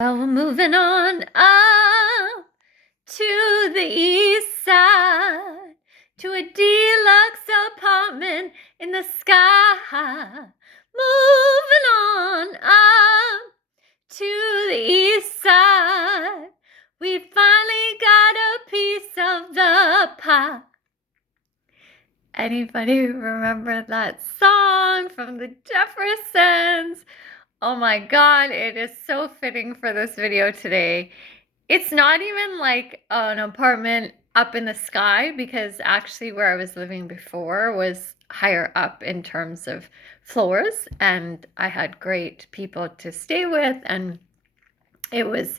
Well, we're moving on up to the east side to a deluxe apartment in the sky. Moving on up to the east side. We finally got a piece of the pie. Anybody remember that song from the Jeffersons? Oh my God, it is so fitting for this video today. It's not even like an apartment up in the sky, because actually where I was living before was higher up in terms of floors, and I had great people to stay with, and it was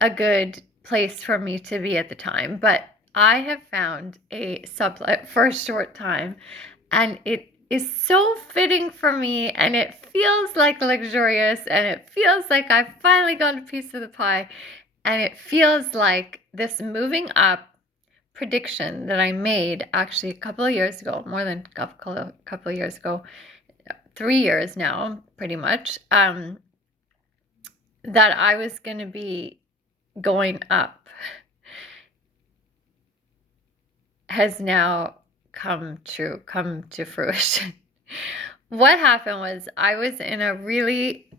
a good place for me to be at the time. But I have found a sublet for a short time, and it is so fitting for me, and it feels like luxurious, and it feels like I've finally got a piece of the pie, and it feels like this moving up prediction that I made actually a couple of years ago, more than a couple of years ago, 3 years now, pretty much, that I was going to be going up has now come to fruition. What happened was I was in a really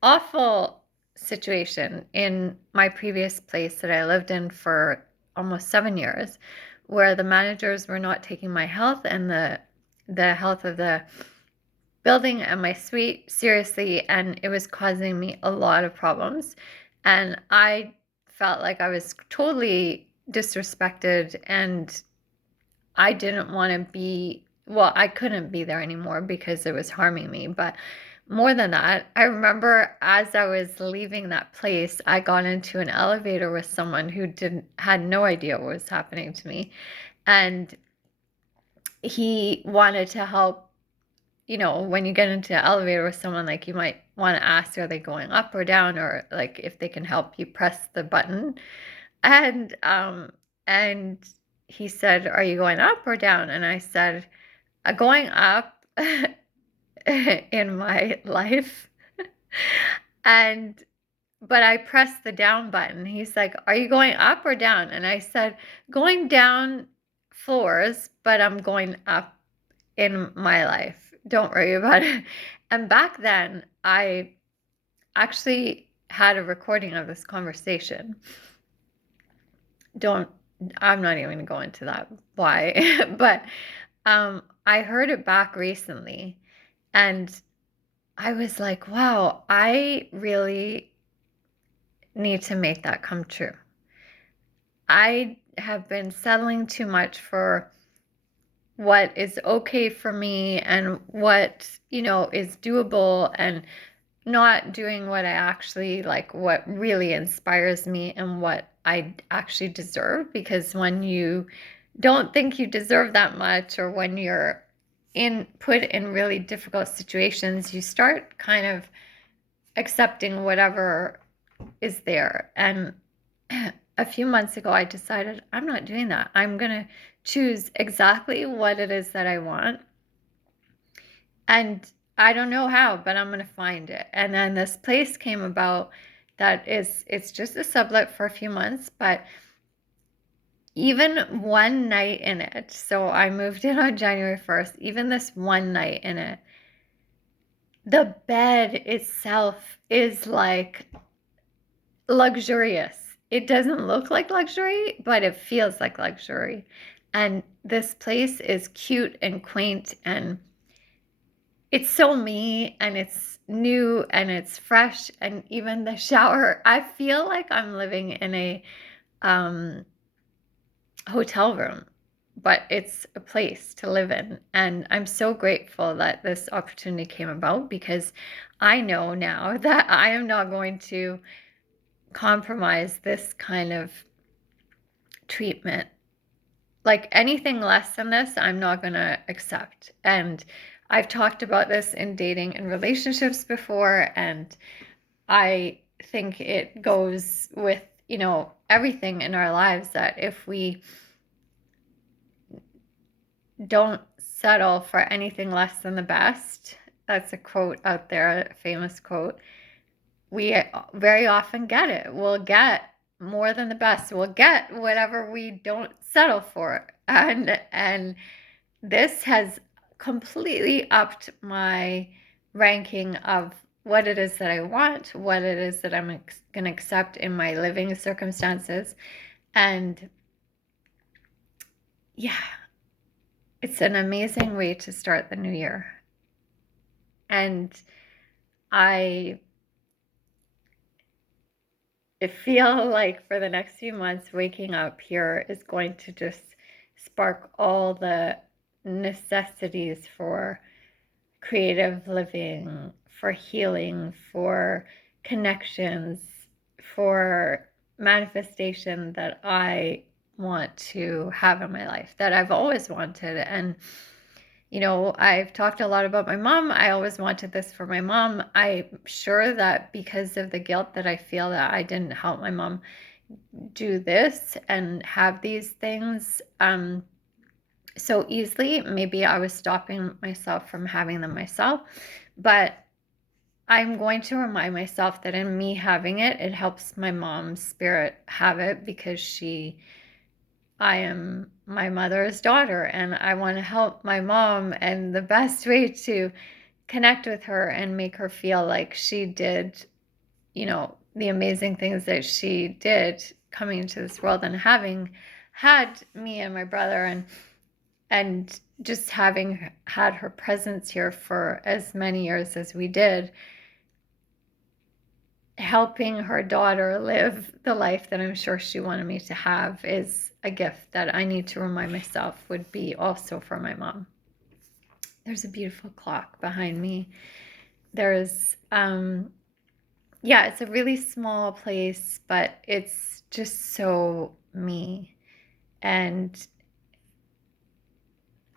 awful situation in my previous place that I lived in for almost 7 years, where the managers were not taking my health and the health of the building and my suite seriously, and it was causing me a lot of problems. And I felt like I was totally disrespected, and I didn't want to be, well, I couldn't be there anymore because it was harming me. But more than that, I remember as I was leaving that place, I got into an elevator with someone who had no idea what was happening to me. And he wanted to help. You know, when you get into an elevator with someone, like, you might want to ask, are they going up or down, or like if they can help you press the button. And he said, are you going up or down? And I said, going up in my life. And but I pressed the down button. He's like, are you going up or down? And I said, going down floors, but I'm going up in my life. Don't worry about it. And back then, I actually had a recording of this conversation. I'm not even going to go into that why, but I heard it back recently, and I was like, wow, I really need to make that come true. I have been settling too much for what is okay for me and what, is doable, and not doing what I actually like, what really inspires me and what I actually deserve. Because when you don't think you deserve that much, or when you're put in really difficult situations, you start kind of accepting whatever is there. And a few months ago, I decided I'm not doing that. I'm going to choose exactly what it is that I want. And I don't know how, but I'm going to find it. And then this place came about it's just a sublet for a few months, but even one night in it. So I moved in on January 1st, even this one night in it, the bed itself is like luxurious. It doesn't look like luxury, but it feels like luxury. And this place is cute and quaint, and it's so me, and it's new, and it's fresh. And even the shower, I feel like I'm living in a hotel room, but it's a place to live in. And I'm so grateful that this opportunity came about, because I know now that I am not going to compromise this kind of treatment. Like, anything less than this, I'm not going to accept. And I've talked about this in dating and relationships before, and I think it goes with, everything in our lives, that if we don't settle for anything less than the best, that's a quote out there, a famous quote, we very often get it. We'll get more than the best. We'll get whatever we don't settle for. And this has completely upped my ranking of what it is that I want, what it is that I'm going to accept in my living circumstances. And yeah, it's an amazing way to start the new year. And I feel like for the next few months, waking up here is going to just spark all the necessities for creative living, for healing, for connections, for manifestation that I want to have in my life, that I've always wanted. And I've talked a lot about my mom. I always wanted this for my mom. I'm sure that because of the guilt that I feel that I didn't help my mom do this and have these things so easily, maybe I was stopping myself from having them myself. But I'm going to remind myself that in me having it, it helps my mom's spirit have it, because I am my mother's daughter and I want to help my mom. And the best way to connect with her and make her feel like she did, the amazing things that she did coming into this world and having had me and my brother, and just having had her presence here for as many years as we did, helping her daughter live the life that I'm sure she wanted me to have is a gift that I need to remind myself would be also for my mom. There's a beautiful clock behind me. There's, it's a really small place, but it's just so me. And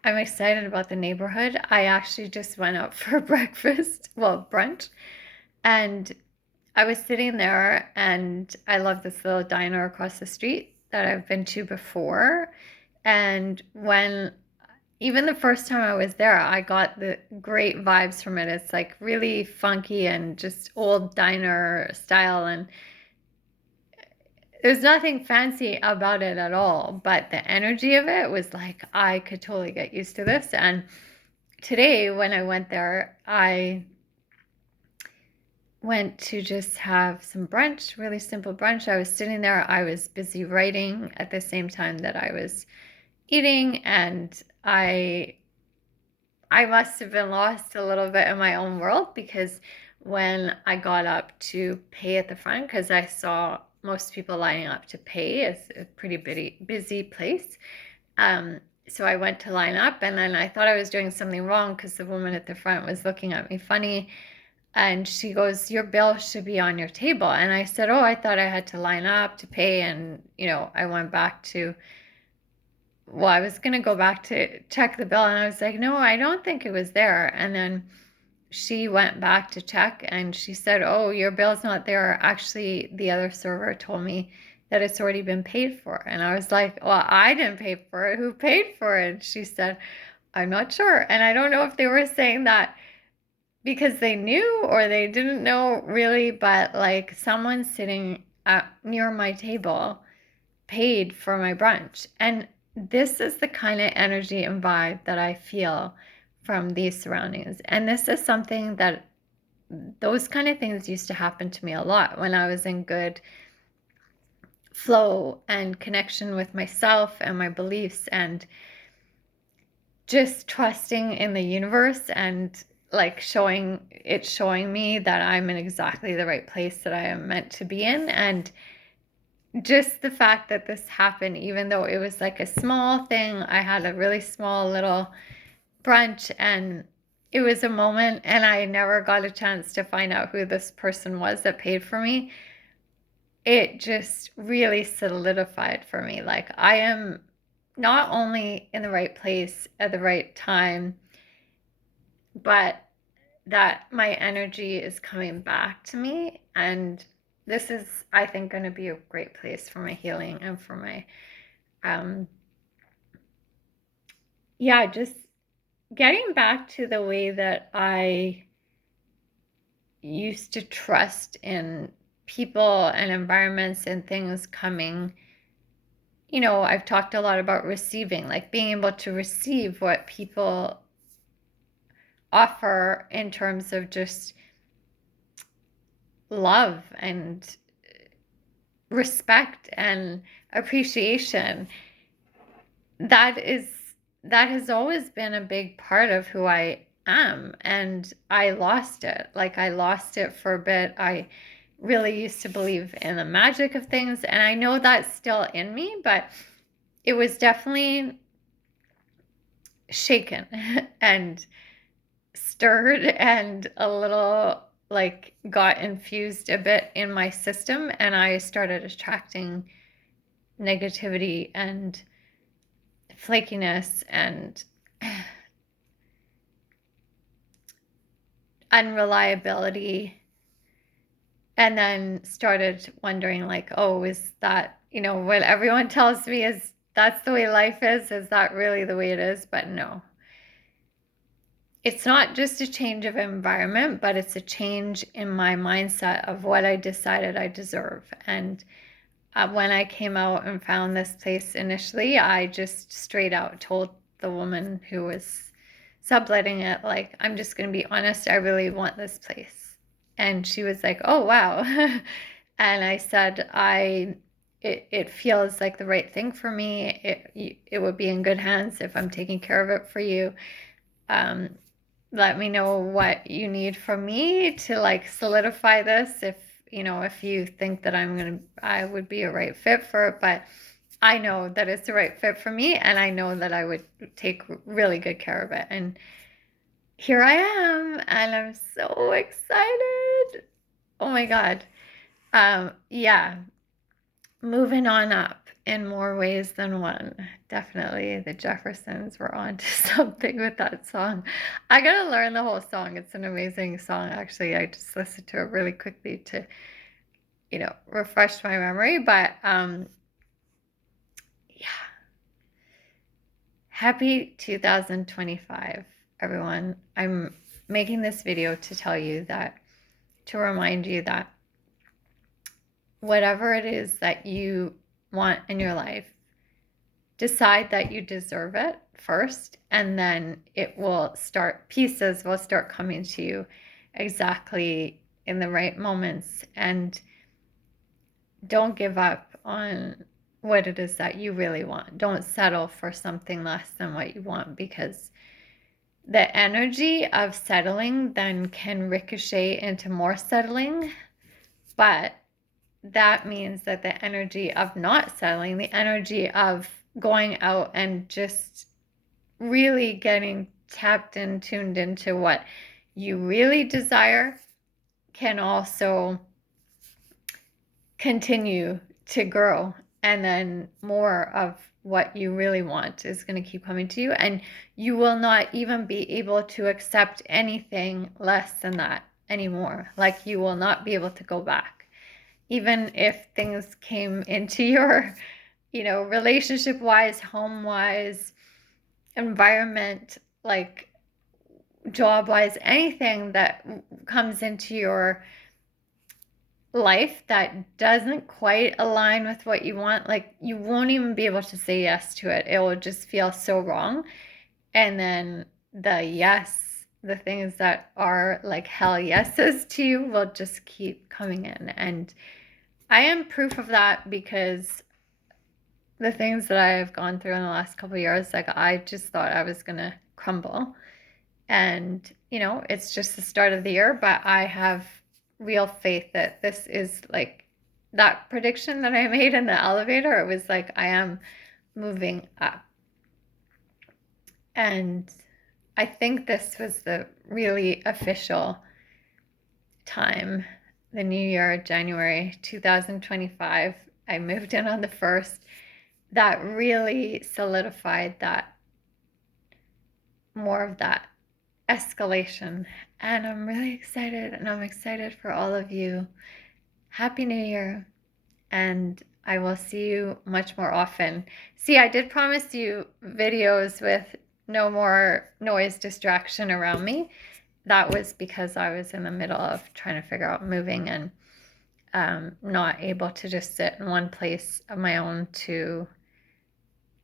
I'm excited about the neighborhood. I actually just went out for breakfast, well, brunch, and I was sitting there, and I love this little diner across the street that I've been to before. And even the first time I was there, I got the great vibes from it. It's like really funky and just old diner style. And there's nothing fancy about it at all. But the energy of it was like, I could totally get used to this. And today, when I went there, I went to just have some brunch, really simple brunch. I was sitting there, I was busy writing at the same time that I was eating, and I must have been lost a little bit in my own world, because when I got up to pay at the front, because I saw most people lining up to pay, it's a pretty busy place. So I went to line up, and then I thought I was doing something wrong because the woman at the front was looking at me funny. And she goes, your bill should be on your table. And I said, oh, I thought I had to line up to pay. And, I went back I was going to go back to check the bill. And I was like, no, I don't think it was there. And then she went back to check, and she said, oh, your bill's not there. Actually, the other server told me that it's already been paid for. And I was like, well, I didn't pay for it. Who paid for it? And she said, I'm not sure. And I don't know if they were saying that because they knew or they didn't know really, but like someone sitting near my table paid for my brunch. And this is the kind of energy and vibe that I feel from these surroundings. And this is something that those kind of things used to happen to me a lot when I was in good flow and connection with myself and my beliefs, and just trusting in the universe, and like showing me that I'm in exactly the right place that I am meant to be in. And just the fact that this happened, even though it was like a small thing, I had a really small little brunch, and it was a moment, and I never got a chance to find out who this person was that paid for me. It just really solidified for me, like I am not only in the right place at the right time, but that my energy is coming back to me. And this is, I think, going to be a great place for my healing and for my, just getting back to the way that I used to trust in people and environments and things coming. I've talked a lot about receiving, like being able to receive what people offer in terms of just love and respect and appreciation. That has always been a big part of who I am, and I lost it. Like, I lost it for a bit. I really used to believe in the magic of things, and I know that's still in me, but it was definitely shaken and stirred and a little like got infused a bit in my system, and I started attracting negativity and flakiness and unreliability, and then started wondering, like, oh, is that, what everyone tells me is that's the way life is that really the way it is? But no, it's not just a change of environment, but it's a change in my mindset of what I decided I deserve. And when I came out and found this place initially, I just straight out told the woman who was subletting it, like, I'm just going to be honest, I really want this place. And she was like, oh, wow. And I said, it feels like the right thing for me. It would be in good hands if I'm taking care of it for you. Let me know what you need from me to like solidify this, if you think that I would be a right fit for it. But I know that it's the right fit for me, and I know that I would take really good care of it. And here I am, and I'm so excited. Oh my God. Yeah, moving on up in more ways than one. Definitely the Jeffersons were onto something with that song. I gotta learn the whole song. It's an amazing song, actually. I just listened to it really quickly to, refresh my memory. But yeah. Happy 2025, everyone. I'm making this video to tell you that, to remind you that whatever it is that you want in your life, decide that you deserve it first, and then pieces will start coming to you exactly in the right moments. And don't give up on what it is that you really want. Don't settle for something less than what you want, because the energy of settling then can ricochet into more settling. But that means that the energy of not settling, the energy of going out and just really getting tapped and tuned into what you really desire, can also continue to grow. And then more of what you really want is going to keep coming to you. And you will not even be able to accept anything less than that anymore. Like, you will not be able to go back. Even if things came into your, relationship wise, home wise, environment, like job wise, anything that comes into your life that doesn't quite align with what you want, like, you won't even be able to say yes to it. It will just feel so wrong. And then the things that are like hell yeses to you will just keep coming in. And I am proof of that, because the things that I have gone through in the last couple of years, like, I just thought I was gonna crumble. And, it's just the start of the year, but I have real faith that this is like that prediction that I made in the elevator. It was like, I am moving up. And I think this was the really official time, the new year, January 2025. I moved in on the 1st. That really solidified that, more of that escalation. And I'm really excited, and I'm excited for all of you. Happy New Year, and I will see you much more often. See, I did promise you videos with no more noise distraction around me. that was because I was in the middle of trying to figure out moving and not able to just sit in one place of my own to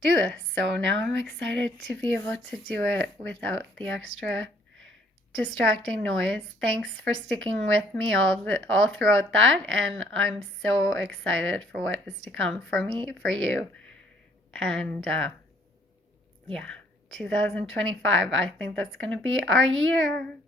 do this. So now I'm excited to be able to do it without the extra distracting noise. Thanks for sticking with me all throughout that, and I'm so excited for what is to come for me, for you, and yeah, 2025. I think that's going to be our year.